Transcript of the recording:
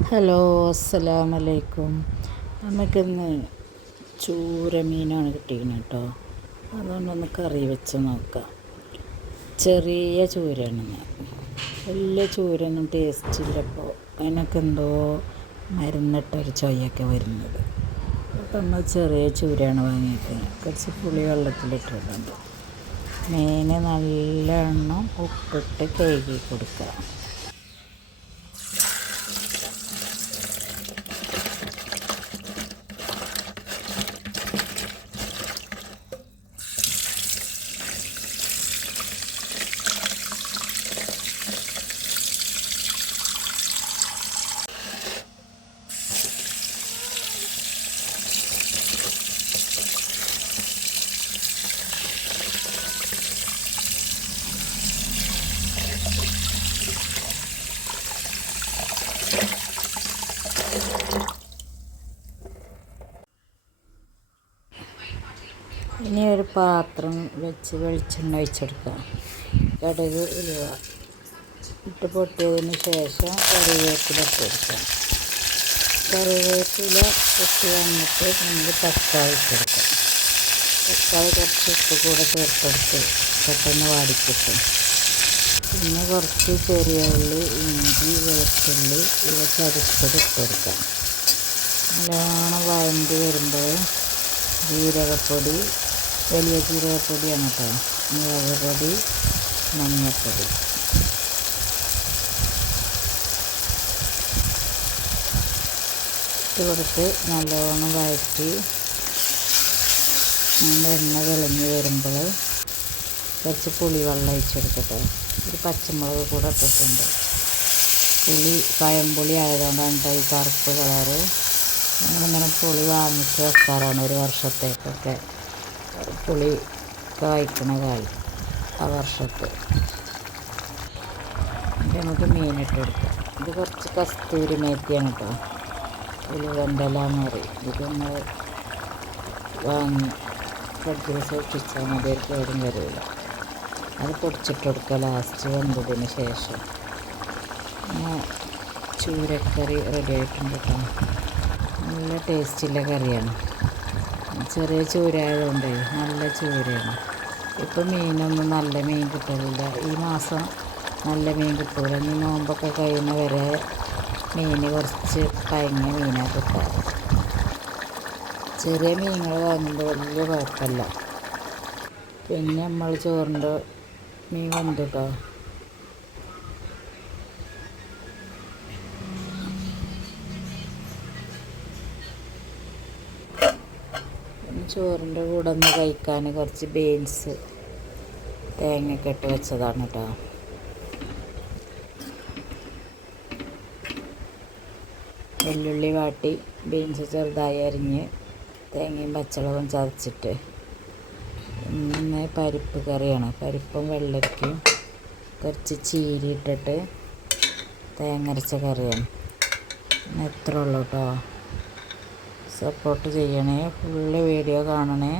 Hello, അസ്സലാമലൈക്കും. നമുക്കിന്ന് ചൂര മീനാണ് കിട്ടിയിരിക്കുന്നത് കേട്ടോ. അതുകൊണ്ടൊന്ന് കറി വെച്ച് നോക്കാം. ചെറിയ ചൂരയാണ്. വലിയ ചൂരൊന്നും ടേസ്റ്റില്ല. ഇപ്പോൾ അതിനൊക്കെ എന്തോ മരുന്നിട്ടൊരു ചൊയ്യൊക്കെ വരുന്നത്. അപ്പം നമ്മൾ ചെറിയ ചൂരയാണ് വാങ്ങിയിരിക്കുന്നത്. കുറച്ച് പുളി വെള്ളത്തിലിട്ടിട്ടുണ്ട്. മീൻ നല്ലവണ്ണം ഉപ്പിട്ട് കഴുകി കൊടുക്കുക. ഇനി ഒരു പാത്രം വെച്ച് വെളിച്ചെണ്ണ ഒഴിച്ചെടുക്കാം. കടുക് ഉലുവ ഇട്ട് പൊട്ടിയതിന് ശേഷം കറിവേപ്പില ഇട്ട് കൊടുക്കാം. കറിവേപ്പില ഇട്ട് വന്നിട്ട് നമുക്ക് തക്കാളി ഇട്ടെടുക്കാം. തക്കാളി കുറച്ച് ഉപ്പ് കൂടെ ചേർത്തെടുത്ത് പെട്ടെന്ന് വാടിക്കിട്ടും. പിന്നെ കുറച്ച് ചെറിയ ഉള്ളി, ഇഞ്ചി, വെളുത്തുള്ളി ഇവ ചതച്ചത് ഇട്ടെടുക്കാം. നല്ലോണം വഴണ്ടി വരുമ്പോൾ ജീരകപ്പൊടി, വലിയ ജീരകപ്പൊടിയാണ് കേട്ടോ, മുളക് പൊടി, മഞ്ഞൾപ്പൊടി ഇട്ട് കൊടുത്ത് നല്ലോണം വഴറ്റി എണ്ണ തെളിഞ്ഞ് വരുമ്പോൾ കുറച്ച് പുളിവെള്ളം ഒഴിച്ചെടുക്കട്ടെ. ഒരു പച്ചമുളക് കൂടെ ഇട്ടിട്ടുണ്ട്. പഴംപുളി ആയതുകൊണ്ടാണ് കേട്ടോ ഈ കറുപ്പ് കളറ്. ഞങ്ങളിങ്ങനെ പുളി വാങ്ങിച്ച് വെക്കാറാണ് ഒരു വർഷത്തേക്കൊക്കെ. പുളി കായ്ക്കണ കാലം ആ വർഷത്ത്. നമുക്ക് മീനിട്ട് കൊടുക്കാം. ഇത് കുറച്ച് കസ്തൂരി മേത്തിയാണ് കേട്ടോ, ഉലുവൻ്റെ ഇല എന്ന് പറയും. ഇത് നമ്മൾ വാങ്ങി ഫ്രിഡ്ജിൽ സൂക്ഷിച്ചാൽ മതി, ഒരു കേടും വരില്ല. അത് പൊടിച്ചിട്ട് കൊടുക്കുക ലാസ്റ്റ് വെന്തതിന് ശേഷം. ചൂരക്കറി റെഡി ആയിട്ടുണ്ട് കേട്ടോ. നല്ല ടേസ്റ്റുള്ള കറിയാണ്. ചെറിയ ചൂര ആയതുകൊണ്ട് നല്ല ചൂരയാണ്. ഇപ്പം മീനൊന്നും നല്ല മീൻ കിട്ടലില്ല. ഈ മാസം നല്ല മീൻ കിട്ടില്ല. ഇനി നോമ്പൊക്കെ കഴിയുന്ന വരെ മീൻ കുറച്ച് പഴങ്ങിയ മീനാണ് കിട്ടാറ്. ചെറിയ മീനുകൾ വാങ്ങുമ്പോൾ വലിയ കുഴപ്പമില്ല. പിന്നെ നമ്മൾ ചോറിൻ്റെ മീൻ വന്നു കേട്ടോ. ചോറിൻ്റെ കൂടെ ഒന്ന് കഴിക്കാൻ കുറച്ച് ബീൻസ് തേങ്ങയൊക്കെ ഇട്ട് വെച്ചതാണ് കേട്ടോ. വെള്ളുള്ളി വാട്ടി ബീൻസ് ചെറുതായി അരിഞ്ഞ് തേങ്ങയും പച്ചമുളകും ചതച്ചിട്ട്. ഇന്ന് പരിപ്പ് കറിയാണ്. പരിപ്പും വെള്ളരിക്കയും കുറച്ച് ചീരി ഇട്ടിട്ട് തേങ്ങ അരച്ച കറിയാണ്. ഇത്ര ഉള്ളൂ കേട്ടോ. സപ്പോർട്ട് ചെയ്യണേ, ഫുള്ള് വീഡിയോ കാണണേ.